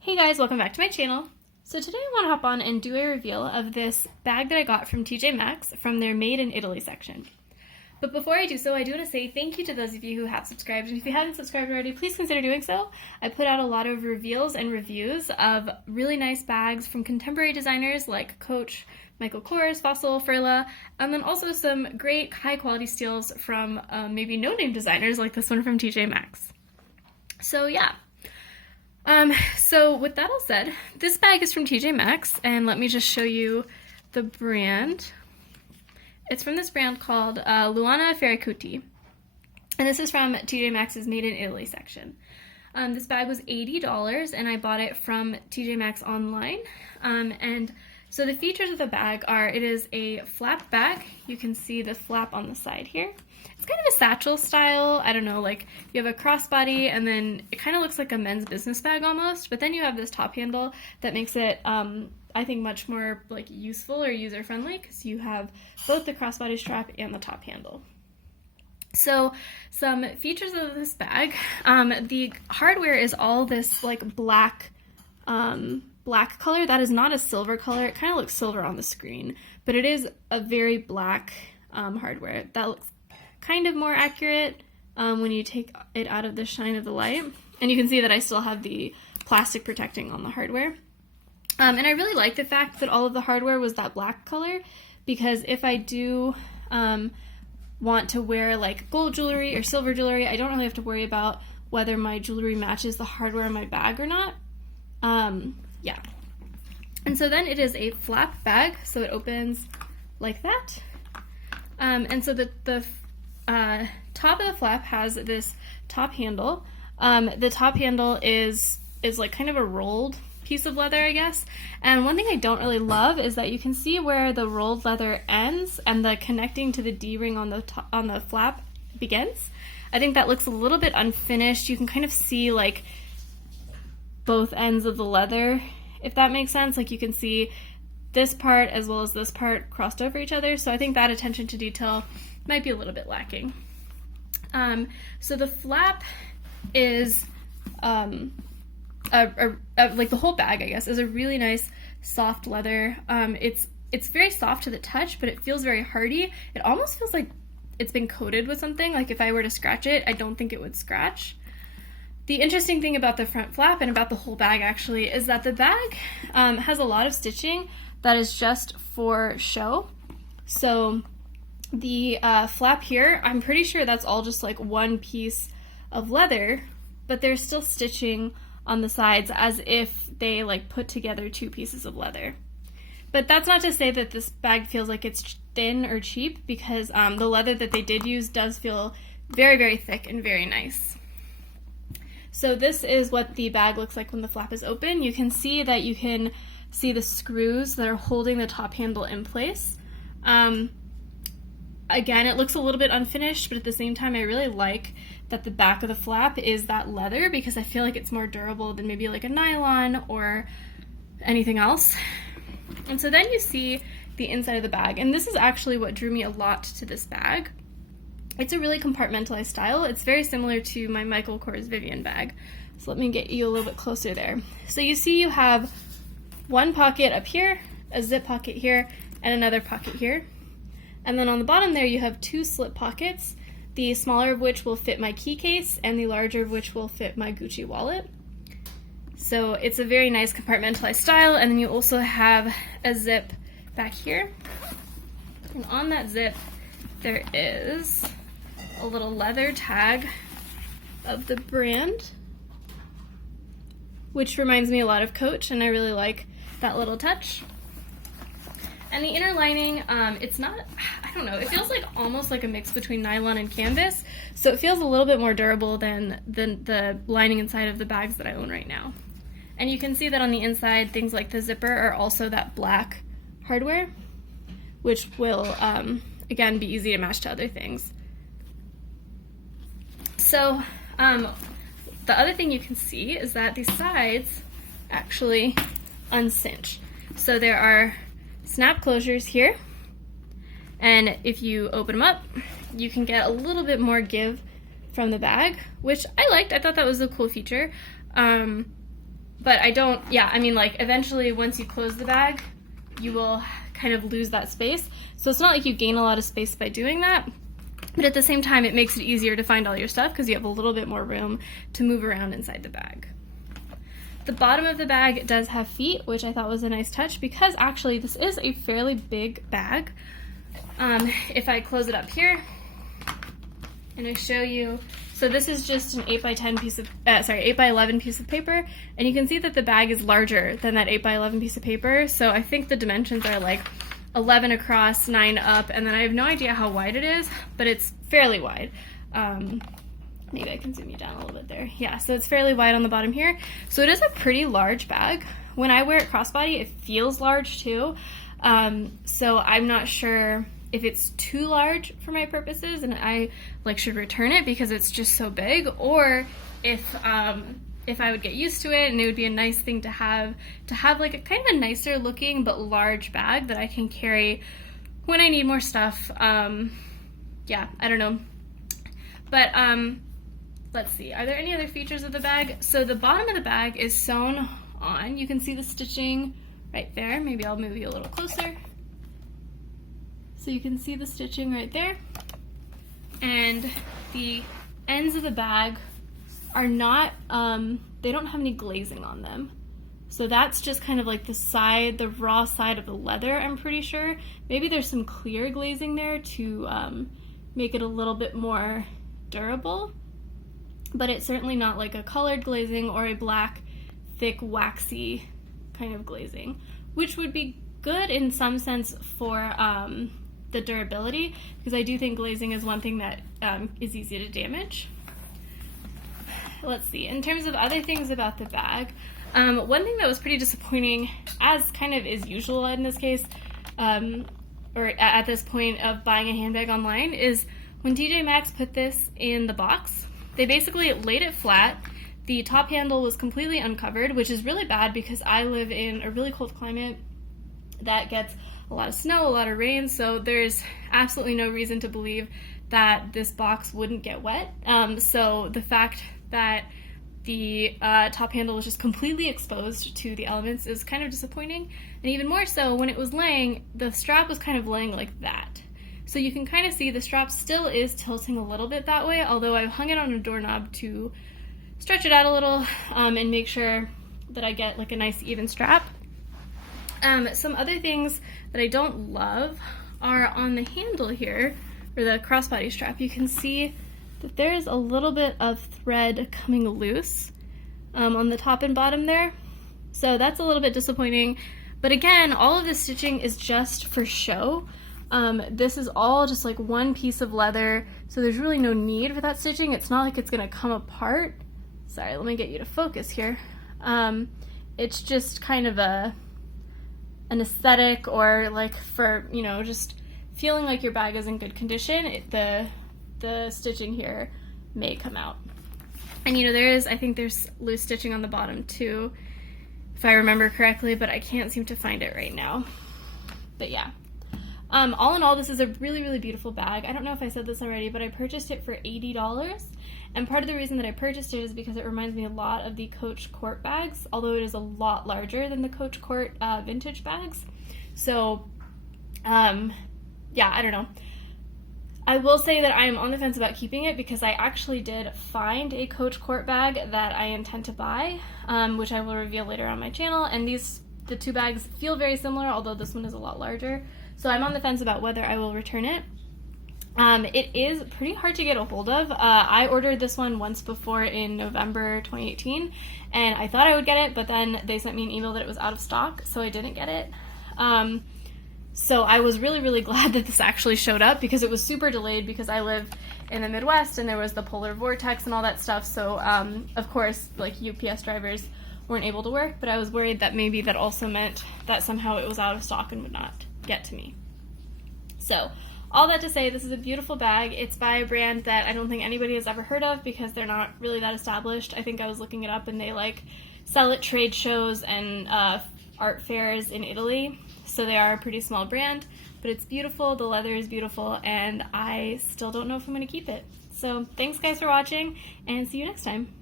Hey guys, welcome back to my channel. So today I want to hop on and do a reveal of this bag that I got from TJ Maxx from their Made in Italy section. But before I do so, I do want to say thank you to those of you who have subscribed, and if you haven't subscribed already, please consider doing so. I put out a lot of reveals and reviews of really nice bags from contemporary designers like Coach, Michael Kors, Fossil, Furla, and then also some great high-quality steals from maybe no-name designers like this one from TJ Maxx. So yeah. So with that all said, this bag is from TJ Maxx, and let me just show you the brand. It's from this brand called Luana Ferracuti, and this is from TJ Maxx's Made in Italy section. This bag was $80, and I bought it from TJ Maxx online. And so the features of the bag are, it is a flap bag. You can see the flap on the side here. It's kind of a satchel style, I don't know, like you have a crossbody and then it kind of looks like a men's business bag almost, but then you have this top handle that makes it, I think, much more like useful or user-friendly because you have both the crossbody strap and the top handle. So some features of this bag, the hardware is all this like black color. That is not a silver color. It kind of looks silver on the screen, but it is a very black hardware. That looks kind of more accurate when you take it out of the shine of the light. And you can see that I still have the plastic protecting on the hardware. And I really like the fact that all of the hardware was that black color, because if I do want to wear like gold jewelry or silver jewelry, I don't really have to worry about whether my jewelry matches the hardware in my bag or not. Yeah. And so then it is a flap bag, so it opens like that. And so the top of the flap has this top handle. The top handle is like kind of a rolled piece of leather, I guess. And one thing I don't really love is that you can see where the rolled leather ends and the connecting to the D-ring on the flap begins. I think that looks a little bit unfinished. You can kind of see like both ends of the leather, if that makes sense. Like you can see this part as well as this part crossed over each other. So I think that attention to detail might be a little bit lacking. So the flap is like the whole bag, I guess, is a really nice soft leather. It's very soft to the touch, but it feels very hardy. It almost feels like it's been coated with something. Like if I were to scratch it, I don't think it would scratch. The interesting thing about the front flap and about the whole bag actually is that the bag has a lot of stitching that is just for show. So the flap here, I'm pretty sure that's all just like one piece of leather, but there's still stitching on the sides as if they like put together two pieces of leather. But that's not to say that this bag feels like it's thin or cheap, because the leather that they did use does feel very, very thick and very nice. So this is what the bag looks like when the flap is open. You can see that you can see the screws that are holding the top handle in place. Again, it looks a little bit unfinished, but at the same time, I really like that the back of the flap is that leather, because I feel like it's more durable than maybe like a nylon or anything else. And so then you see the inside of the bag, and this is actually what drew me a lot to this bag. It's a really compartmentalized style. It's very similar to my Michael Kors Vivian bag. So let me get you a little bit closer there. So you see you have one pocket up here, a zip pocket here, and another pocket here. And then on the bottom there you have two slip pockets, the smaller of which will fit my key case and the larger of which will fit my Gucci wallet. So it's a very nice compartmentalized style, and then you also have a zip back here. And on that zip there is a little leather tag of the brand, which reminds me a lot of Coach, and I really like that little touch. And the inner lining, it's not, I don't know, it feels like almost like a mix between nylon and canvas, so it feels a little bit more durable than the lining inside of the bags that I own right now. And you can see that on the inside, things like the zipper are also that black hardware, which will, again, be easy to match to other things. So the other thing you can see is that these sides actually uncinch. So there are snap closures here, and if you open them up, you can get a little bit more give from the bag, which I liked. I thought that was a cool feature. But I don't, yeah, I mean, like, eventually once you close the bag, you will kind of lose that space. So it's not like you gain a lot of space by doing that, but at the same time, it makes it easier to find all your stuff because you have a little bit more room to move around inside the bag. The bottom of the bag does have feet, which I thought was a nice touch because actually this is a fairly big bag. If I close it up here and I show you, so this is just an 8x10 piece of, 8x11 piece of paper, and you can see that the bag is larger than that 8x11 piece of paper. So I think the dimensions are like 11 across, 9 up, and then I have no idea how wide it is, but it's fairly wide. Maybe I can zoom you down a little bit there. Yeah, so it's fairly wide on the bottom here. So it is a pretty large bag. When I wear it crossbody, it feels large too. So I'm not sure if it's too large for my purposes and I like should return it because it's just so big, or if I would get used to it and it would be a nice thing to have like a kind of a nicer looking but large bag that I can carry when I need more stuff. Yeah, I don't know. But let's see, are there any other features of the bag? So the bottom of the bag is sewn on. You can see the stitching right there. Maybe I'll move you a little closer. So you can see the stitching right there. And the ends of the bag are not, they don't have any glazing on them. So that's just kind of like the side, the raw side of the leather, I'm pretty sure. Maybe there's some clear glazing there to make it a little bit more durable. But it's certainly not like a colored glazing or a black, thick, waxy kind of glazing, which would be good in some sense for the durability, because I do think glazing is one thing that is easy to damage. Let's see, in terms of other things about the bag, one thing that was pretty disappointing, as kind of is usual in this case, or at this point of buying a handbag online, is when TJ Maxx put this in the box, they basically laid it flat. The top handle was completely uncovered, which is really bad because I live in a really cold climate that gets a lot of snow, a lot of rain, so there's absolutely no reason to believe that this box wouldn't get wet. So the fact that the top handle was just completely exposed to the elements is kind of disappointing. And even more so, when it was laying, the strap was kind of laying like that. So you can kind of see the strap still is tilting a little bit that way, although I've hung it on a doorknob to stretch it out a little and make sure that I get like a nice even strap. Some other things that I don't love are on the handle here, or the crossbody strap. You can see that there's a little bit of thread coming loose on the top and bottom there. So that's a little bit disappointing. But again, all of this stitching is just for show. This is all just like one piece of leather, so there's really no need for that stitching. It's not like it's gonna come apart. Sorry, let me get you to focus here. It's just kind of an aesthetic, or like for, you know, just feeling like your bag is in good condition, the stitching here may come out. And you know, I think there's loose stitching on the bottom too, if I remember correctly, but I can't seem to find it right now. But yeah. All in all, this is a really, really beautiful bag. I don't know if I said this already, but I purchased it for $80. And part of the reason that I purchased it is because it reminds me a lot of the Coach Court bags, although it is a lot larger than the Coach Court vintage bags. So, yeah, I don't know. I will say that I am on the fence about keeping it because I actually did find a Coach Court bag that I intend to buy, which I will reveal later on my channel. And the two bags feel very similar, although this one is a lot larger. So I'm on the fence about whether I will return it. It is pretty hard to get a hold of. I ordered this one once before in November 2018, and I thought I would get it, but then they sent me an email that it was out of stock, so I didn't get it. So I was really, really glad that this actually showed up because it was super delayed because I live in the Midwest and there was the polar vortex and all that stuff. So, of course, like UPS drivers weren't able to work, but I was worried that maybe that also meant that somehow it was out of stock and would not get to me. So all that to say, this is a beautiful bag. It's by a brand that I don't think anybody has ever heard of because they're not really that established. I think I was looking it up and they like sell at trade shows and art fairs in Italy. So they are a pretty small brand, but it's beautiful, the leather is beautiful, and I still don't know if I'm going to keep it. So thanks guys for watching, and see you next time.